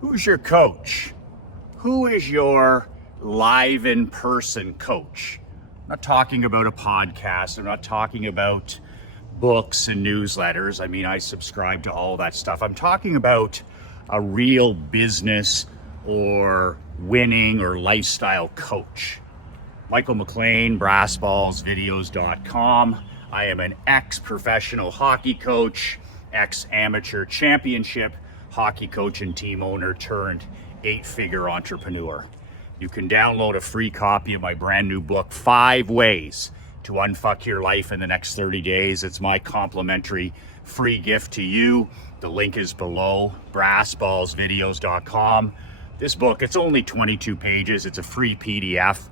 Who's your coach? Who is your live in-person coach? I'm not talking about a podcast. I'm not talking about books and newsletters. I mean, I subscribe to all that stuff. I'm talking about a real business or winning or lifestyle coach. Michael McLean, brassballsvideos.com. I am an ex-professional hockey coach, ex-amateur championship hockey coach and team owner turned 8-figure entrepreneur. You can download a free copy of my brand new book, 5 Ways to Unfuck Your Life in the Next 30 Days. It's my complimentary free gift to you. The link is below, brassballsvideos.com. This book, it's only 22 pages. It's a free PDF.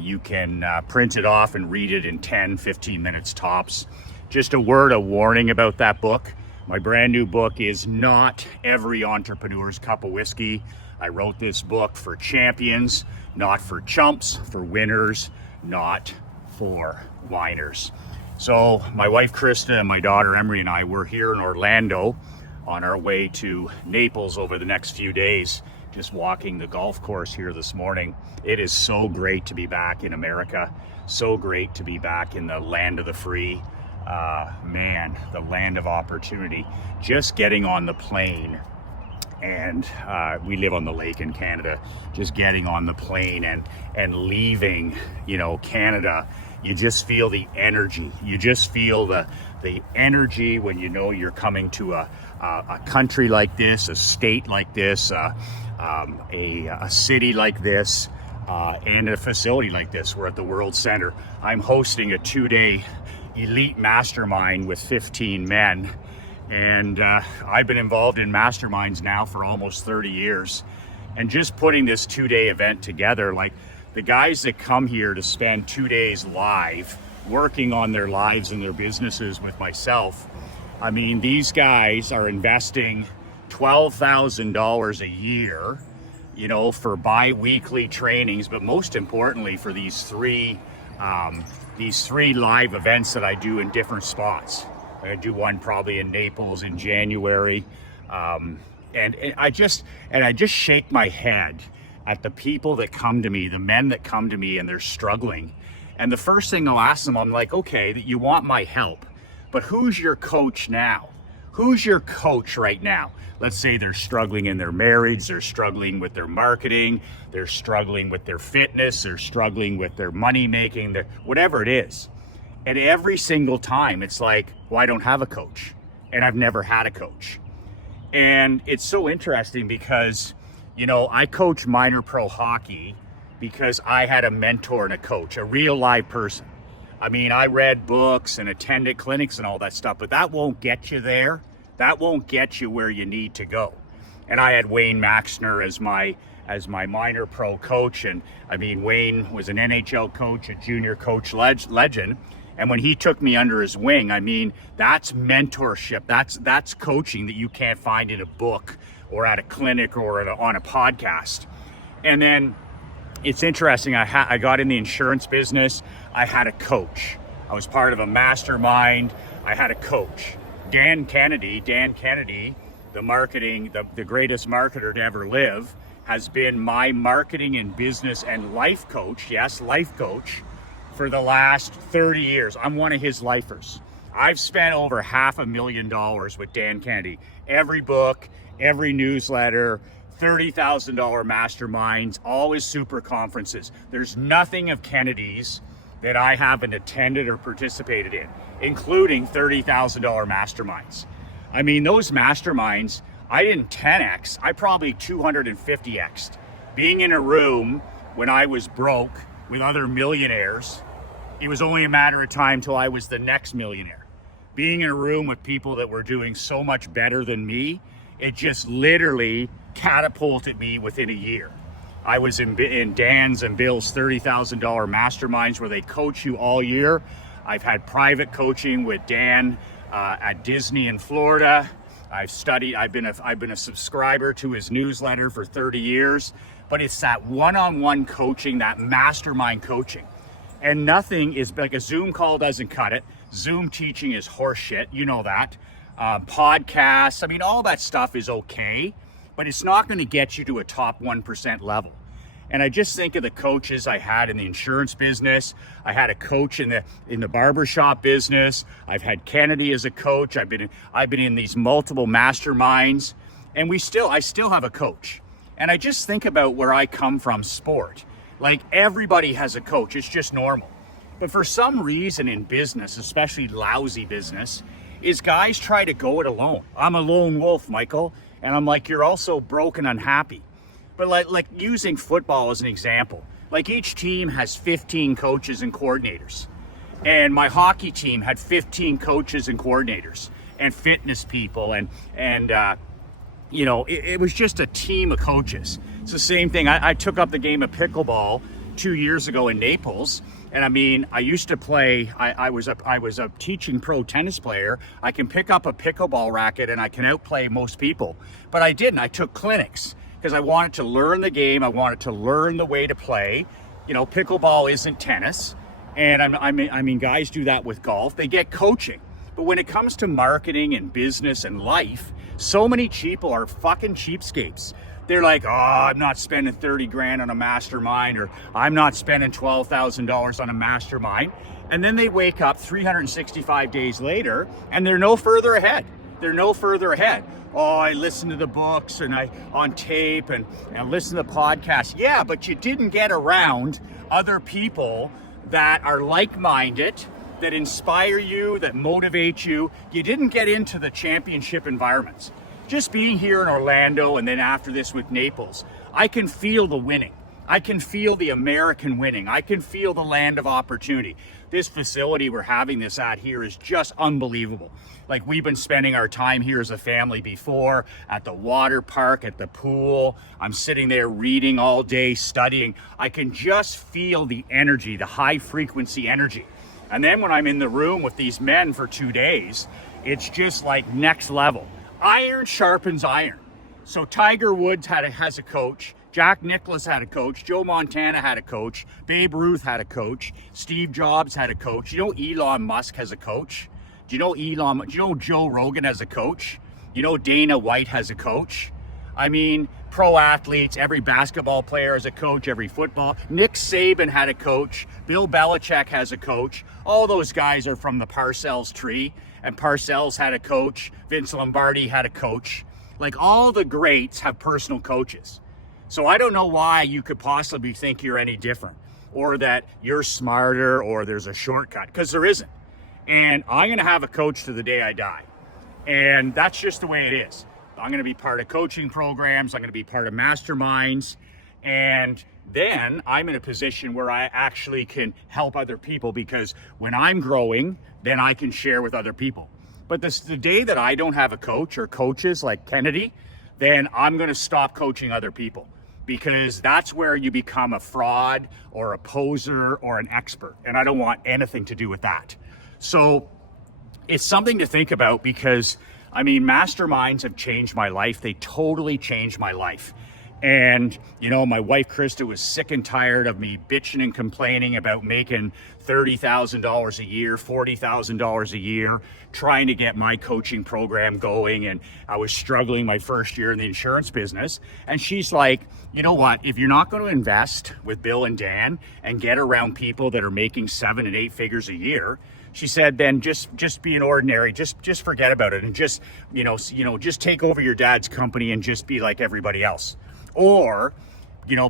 You can print it off and read it in 10, 15 minutes tops. Just a word of warning about that book. My brand new book is not every entrepreneur's cup of whiskey. I wrote this book for champions, not for chumps, for winners, not for whiners. So my wife Krista and my daughter Emery and I were here in Orlando on our way to Naples over the next few days, just walking the golf course here this morning. It is so great to be back in America, so great to be back in the land of the free. Man, the land of opportunity. Just getting on the plane, and we live on the lake in Canada, just getting on the plane and leaving, Canada, you just feel the energy. You just feel the energy when you know you're coming to a country like this, a state like this, a city like this, and a facility like this. We're at the World Center. I'm hosting a 2-day elite mastermind with 15 men. And I've been involved in masterminds now for almost 30 years. And just putting this 2-day event together, like the guys that come here to spend 2 days live, working on their lives and their businesses with myself, I mean, these guys are investing $12,000 a year, for bi-weekly trainings, but most importantly for these three live events that I do in different spots. I do one probably in Naples in January, and I just shake my head at the people that come to me, the men that come to me, and they're struggling. And the first thing I'll ask them, I'm like, okay, that you want my help, but who's your coach now? Who's your coach right now? Let's say they're struggling in their marriage, they're struggling with their marketing, they're struggling with their fitness, they're struggling with their money making, whatever it is. And every single time it's like, well, I don't have a coach, and I've never had a coach. And it's so interesting because, I coach minor pro hockey because I had a mentor and a coach, a real live person. I mean, I read books and attended clinics and all that stuff, but that won't get you there. That won't get you where you need to go. And I had Wayne Maxner as my minor pro coach. And I mean, Wayne was an NHL coach, a junior coach legend. And when he took me under his wing, I mean, that's mentorship. That's coaching that you can't find in a book or at a clinic or on a podcast. And then it's interesting, I got in the insurance business. I had a coach. I was part of a mastermind. I had a coach. Dan Kennedy, the greatest marketer to ever live, has been my marketing and business and life coach, yes, life coach, for the last 30 years. I'm one of his lifers. I've spent over $500,000 with Dan Kennedy. Every book, every newsletter, $30,000 masterminds, all his super conferences. There's nothing of Kennedy's that I haven't attended or participated in, including $30,000 masterminds. I mean, those masterminds, I didn't 10x, I probably 250x'd. Being in a room when I was broke with other millionaires, it was only a matter of time till I was the next millionaire. Being in a room with people that were doing so much better than me, it just literally catapulted me within a year. I was in Dan's and Bill's $30,000 masterminds where they coach you all year. I've had private coaching with Dan at Disney in Florida. I've been a subscriber to his newsletter for 30 years, but it's that one-on-one coaching, that mastermind coaching. And nothing is like a Zoom call doesn't cut it. Zoom teaching is horseshit, you know that. Podcasts, I mean, all that stuff is okay, but it's not going to get you to a top 1% level. And I just think of the coaches I had in the insurance business. I had a coach in the barbershop business. I've had Kennedy as a coach. I've been in these multiple masterminds, and I still have a coach. And I just think about where I come from, sport. Like, everybody has a coach. It's just normal. But for some reason in business, especially lousy business, is guys try to go it alone. I'm a lone wolf, Michael. And I'm like, you're also broke and unhappy. But like using football as an example, like each team has 15 coaches and coordinators. And my hockey team had 15 coaches and coordinators and fitness people. And it was just a team of coaches. It's the same thing. I took up the game of pickleball 2 years ago in Naples. And I mean, I used to play, I was a teaching pro tennis player. I can pick up a pickleball racket and I can outplay most people. But I didn't. I took clinics because I wanted to learn the game. I wanted to learn the way to play. Pickleball isn't tennis. And I mean, guys do that with golf. They get coaching. But when it comes to marketing and business and life, so many people are fucking cheapskates. They're like, oh, I'm not spending 30 grand on a mastermind, or I'm not spending $12,000 on a mastermind. And then they wake up 365 days later and they're no further ahead. Oh, I listen to the books and I on tape and listen to podcasts. Yeah, but you didn't get around other people that are like-minded, that inspire you, that motivate you. You didn't get into the championship environments. Just being here in Orlando and then after this with Naples, I can feel the winning. I can feel the American winning. I can feel the land of opportunity. This facility we're having this at here is just unbelievable. Like, we've been spending our time here as a family before, at the water park, at the pool. I'm sitting there reading all day, studying. I can just feel the energy, the high frequency energy. And then when I'm in the room with these men for 2 days, it's just like next level. Iron sharpens iron. So Tiger Woods has a coach. Jack Nicklaus had a coach. Joe Montana had a coach. Babe Ruth had a coach. Steve Jobs had a coach. You know Elon Musk has a coach? Do you know Joe Rogan has a coach? You know Dana White has a coach? I mean, pro athletes, every basketball player has a coach, every football. Nick Saban had a coach. Bill Belichick has a coach. All those guys are from the Parcells tree. And Parcells had a coach. Vince Lombardi had a coach. Like, all the greats have personal coaches. So I don't know why you could possibly think you're any different, or that you're smarter, or there's a shortcut, because there isn't. And I'm going to have a coach to the day I die. And that's just the way it is. I'm going to be part of coaching programs. I'm going to be part of masterminds. And then I'm in a position where I actually can help other people, because when I'm growing, then I can share with other people. But the day that I don't have a coach or coaches like Kennedy, then I'm going to stop coaching other people, because that's where you become a fraud or a poser or an expert. And I don't want anything to do with that. So it's something to think about, because I mean, masterminds have changed my life. They totally changed my life. And, my wife, Krista, was sick and tired of me bitching and complaining about making $30,000 a year, $40,000 a year, trying to get my coaching program going. And I was struggling my first year in the insurance business. And she's like, you know what? If you're not going to invest with Bill and Dan and get around people that are making 7 and 8 figures a year, she said, then just be an ordinary, just forget about it, and just take over your dad's company and just be like everybody else. Or,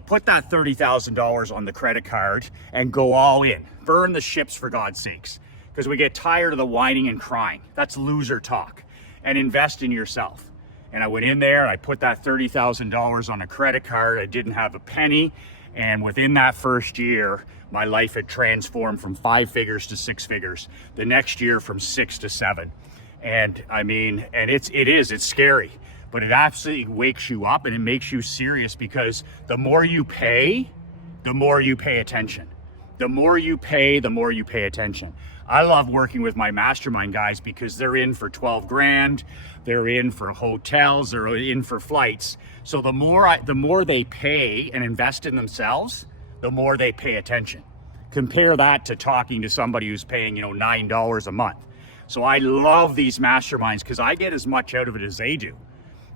put that $30,000 on the credit card and go all in. Burn the ships, for God's sakes, because we get tired of the whining and crying. That's loser talk. And invest in yourself. And I went in there and I put that $30,000 on a credit card. I didn't have a penny. And within that first year, my life had transformed from 5 figures to 6 figures. The next year from 6 to 7. And I mean, and it's scary, but it absolutely wakes you up and it makes you serious, because the more you pay, the more you pay attention. The more you pay, the more you pay attention. I love working with my mastermind guys, because they're in for 12 grand. They're in for hotels, they're in for flights. So the more they pay and invest in themselves, the more they pay attention. Compare that to talking to somebody who's paying, $9 a month. So I love these masterminds, because I get as much out of it as they do,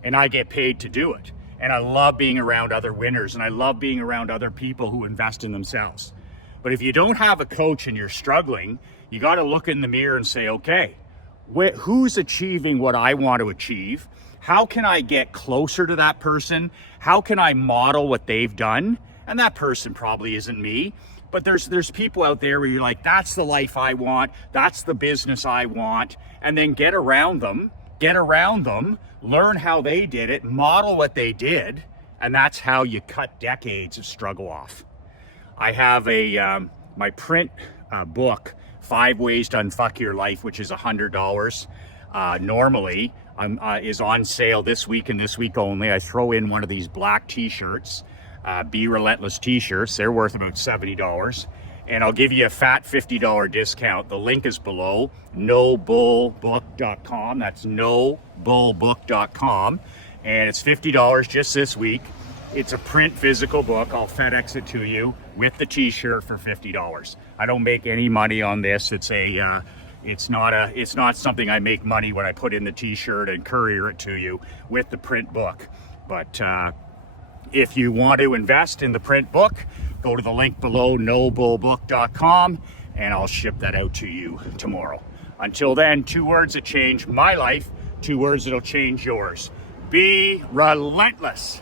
and I get paid to do it. And I love being around other winners, and I love being around other people who invest in themselves. But if you don't have a coach and you're struggling, you got to look in the mirror and say, okay, who's achieving what I want to achieve? How can I get closer to that person? How can I model what they've done? And that person probably isn't me, but there's people out there where you're like, that's the life I want, that's the business I want, and then get around them, learn how they did it, model what they did, and that's how you cut decades of struggle off. I have my print book, 5 Ways to Unfuck Your Life, which is $100. Normally is on sale this week and this week only. I throw in one of these black t-shirts, Be Relentless t-shirts. They're worth about $70. And I'll give you a fat $50 discount. The link is below, nobullbook.com. That's nobullbook.com. And it's $50 just this week. It's a print physical book. I'll FedEx it to you with the t-shirt for $50. I don't make any money on this. It's not something I make money when I put in the t-shirt and courier it to you with the print book. But if you want to invest in the print book, go to the link below, nobullbook.com, and I'll ship that out to you tomorrow. Until then, 2 words that change my life, 2 words that'll change yours. Be relentless.